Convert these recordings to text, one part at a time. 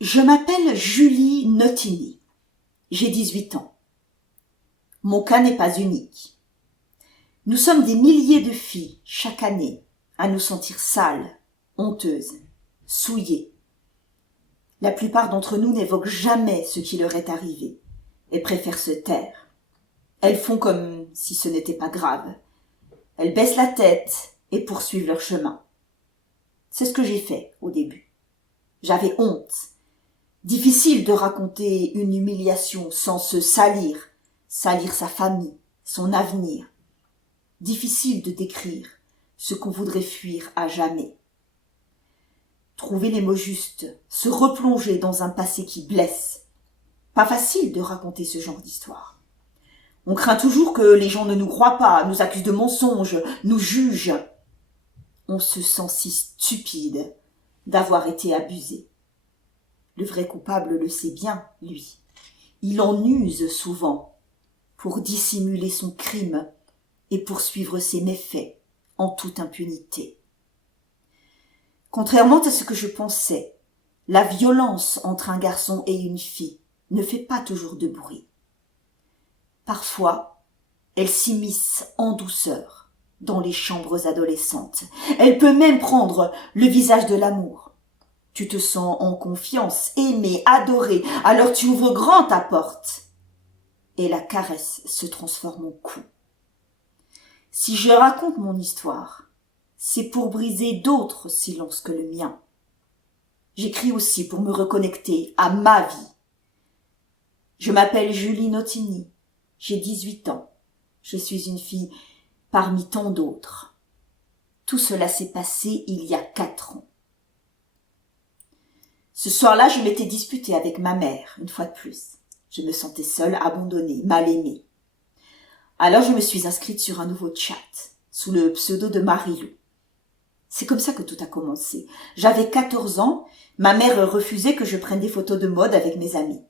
Je m'appelle Julie Notini. J'ai 18 ans. Mon cas n'est pas unique. Nous sommes des milliers de filles, chaque année, à nous sentir sales, honteuses, souillées. La plupart d'entre nous n'évoquent jamais ce qui leur est arrivé et préfèrent se taire. Elles font comme si ce n'était pas grave. Elles baissent la tête et poursuivent leur chemin. C'est ce que j'ai fait au début. J'avais honte. Difficile de raconter une humiliation sans se salir sa famille, son avenir. Difficile de décrire ce qu'on voudrait fuir à jamais. Trouver les mots justes, se replonger dans un passé qui blesse. Pas facile de raconter ce genre d'histoire. On craint toujours que les gens ne nous croient pas, nous accusent de mensonges, nous jugent. On se sent si stupide d'avoir été abusé. Le vrai coupable le sait bien, lui. Il en use souvent pour dissimuler son crime et poursuivre ses méfaits en toute impunité. Contrairement à ce que je pensais, la violence entre un garçon et une fille ne fait pas toujours de bruit. Parfois, elle s'immisce en douceur dans les chambres adolescentes. Elle peut même prendre le visage de l'amour. Tu te sens en confiance, aimé, adoré, alors tu ouvres grand ta porte. Et la caresse se transforme en coup. Si je raconte mon histoire, c'est pour briser d'autres silences que le mien. J'écris aussi pour me reconnecter à ma vie. Je m'appelle Julie Notini, j'ai 18 ans. Je suis une fille parmi tant d'autres. Tout cela s'est passé il y a 4 ans. Ce soir-là, je m'étais disputée avec ma mère, une fois de plus. Je me sentais seule, abandonnée, mal aimée. Alors je me suis inscrite sur un nouveau chat, sous le pseudo de Marilou. C'est comme ça que tout a commencé. J'avais 14 ans, ma mère refusait que je prenne des photos de mode avec mes amis.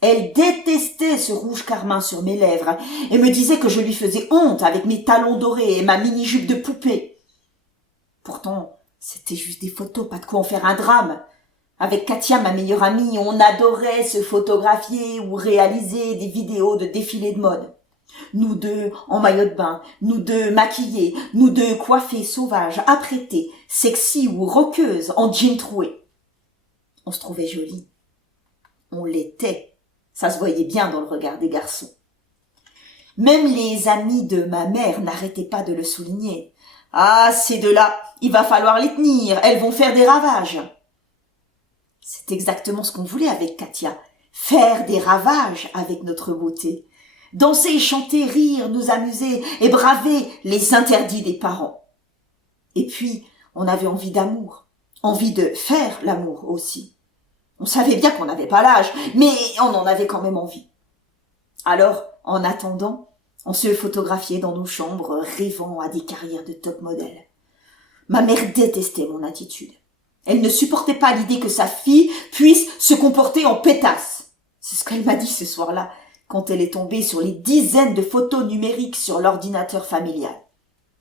Elle détestait ce rouge carmin sur mes lèvres et me disait que je lui faisais honte avec mes talons dorés et ma mini-jupe de poupée. Pourtant, c'était juste des photos, pas de quoi en faire un drame. Avec Katia, ma meilleure amie, on adorait se photographier ou réaliser des vidéos de défilés de mode. Nous deux en maillot de bain, nous deux maquillés, nous deux coiffés sauvages, apprêtés, sexy ou rockeuses, en jean troué. On se trouvait jolis. On l'était. Ça se voyait bien dans le regard des garçons. Même les amis de ma mère n'arrêtaient pas de le souligner. « Ah, ces deux-là, il va falloir les tenir, elles vont faire des ravages. » C'est exactement ce qu'on voulait avec Katia, faire des ravages avec notre beauté. Danser, chanter, rire, nous amuser et braver les interdits des parents. Et puis, on avait envie d'amour, envie de faire l'amour aussi. On savait bien qu'on n'avait pas l'âge, mais on en avait quand même envie. Alors, en attendant, on se photographiait dans nos chambres, rêvant à des carrières de top modèle. Ma mère détestait mon attitude. Elle ne supportait pas l'idée que sa fille puisse se comporter en pétasse. C'est ce qu'elle m'a dit ce soir-là, quand elle est tombée sur les dizaines de photos numériques sur l'ordinateur familial.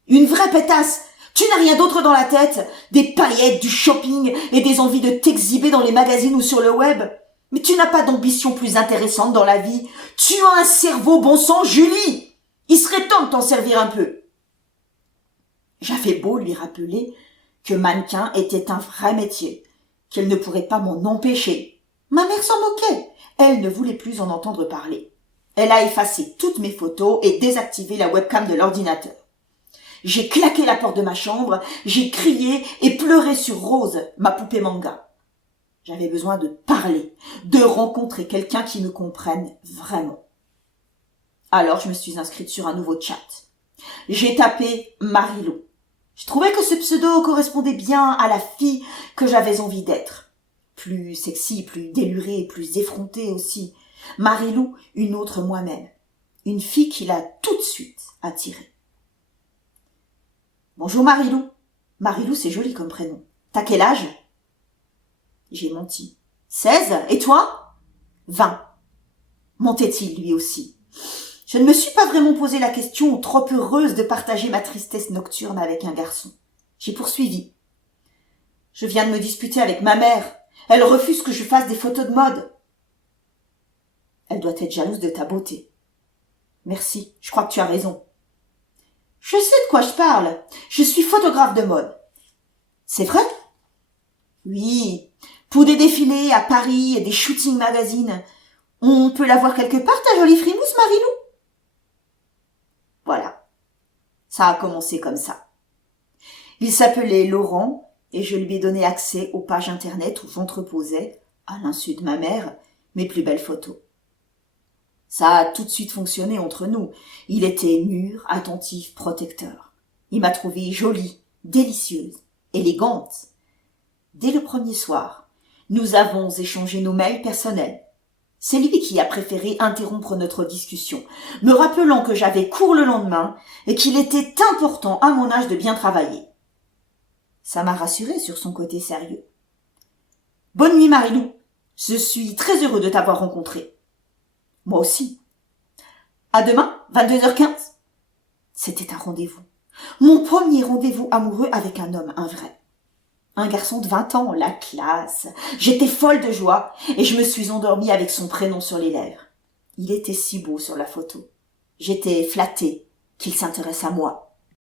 Une vraie pétasse! Tu n'as rien d'autre dans la tête? Des paillettes, du shopping et des envies de t'exhiber dans les magazines ou sur le web? Mais tu n'as pas d'ambition plus intéressante dans la vie? Tu as un cerveau, bon sang, Julie! Il serait temps de t'en servir un peu. J'avais beau lui rappeler que mannequin était un vrai métier, qu'elle ne pourrait pas m'en empêcher. Ma mère s'en moquait. Elle ne voulait plus en entendre parler. Elle a effacé toutes mes photos et désactivé la webcam de l'ordinateur. J'ai claqué la porte de ma chambre, j'ai crié et pleuré sur Rose, ma poupée manga. J'avais besoin de parler, de rencontrer quelqu'un qui me comprenne vraiment. Alors je me suis inscrite sur un nouveau chat. J'ai tapé Marilou. Je trouvais que ce pseudo correspondait bien à la fille que j'avais envie d'être. Plus sexy, plus délurée, plus effrontée aussi. Marilou, une autre moi-même. Une fille qui l'a tout de suite attirée. Bonjour Marilou. Marilou, c'est joli comme prénom. T'as quel âge? J'ai menti. 16. Et toi? 20. Mentait-il lui aussi. Je ne me suis pas vraiment posé la question, trop heureuse de partager ma tristesse nocturne avec un garçon. J'ai poursuivi. Je viens de me disputer avec ma mère. Elle refuse que je fasse des photos de mode. Elle doit être jalouse de ta beauté. Merci, je crois que tu as raison. Je sais de quoi je parle. Je suis photographe de mode. C'est vrai? Oui. Pour des défilés à Paris et des shooting magazines. On peut la voir quelque part, ta jolie frimousse, Marilou? Voilà. Ça a commencé comme ça. Il s'appelait Laurent et je lui ai donné accès aux pages internet où j'entreposais, à l'insu de ma mère, mes plus belles photos. Ça a tout de suite fonctionné entre nous. Il était mûr, attentif, protecteur. Il m'a trouvée jolie, délicieuse, élégante. Dès le premier soir, nous avons échangé nos mails personnels. C'est lui qui a préféré interrompre notre discussion, me rappelant que j'avais cours le lendemain et qu'il était important à mon âge de bien travailler. Ça m'a rassurée sur son côté sérieux. Bonne nuit, Marilou. Je suis très heureux de t'avoir rencontrée. Moi aussi. À demain, 22h15. C'était un rendez-vous. Mon premier rendez-vous amoureux avec un homme, un vrai. Un garçon de 20 ans, la classe. J'étais folle de joie et je me suis endormie avec son prénom sur les lèvres. Il était si beau sur la photo. J'étais flattée qu'il s'intéresse à moi.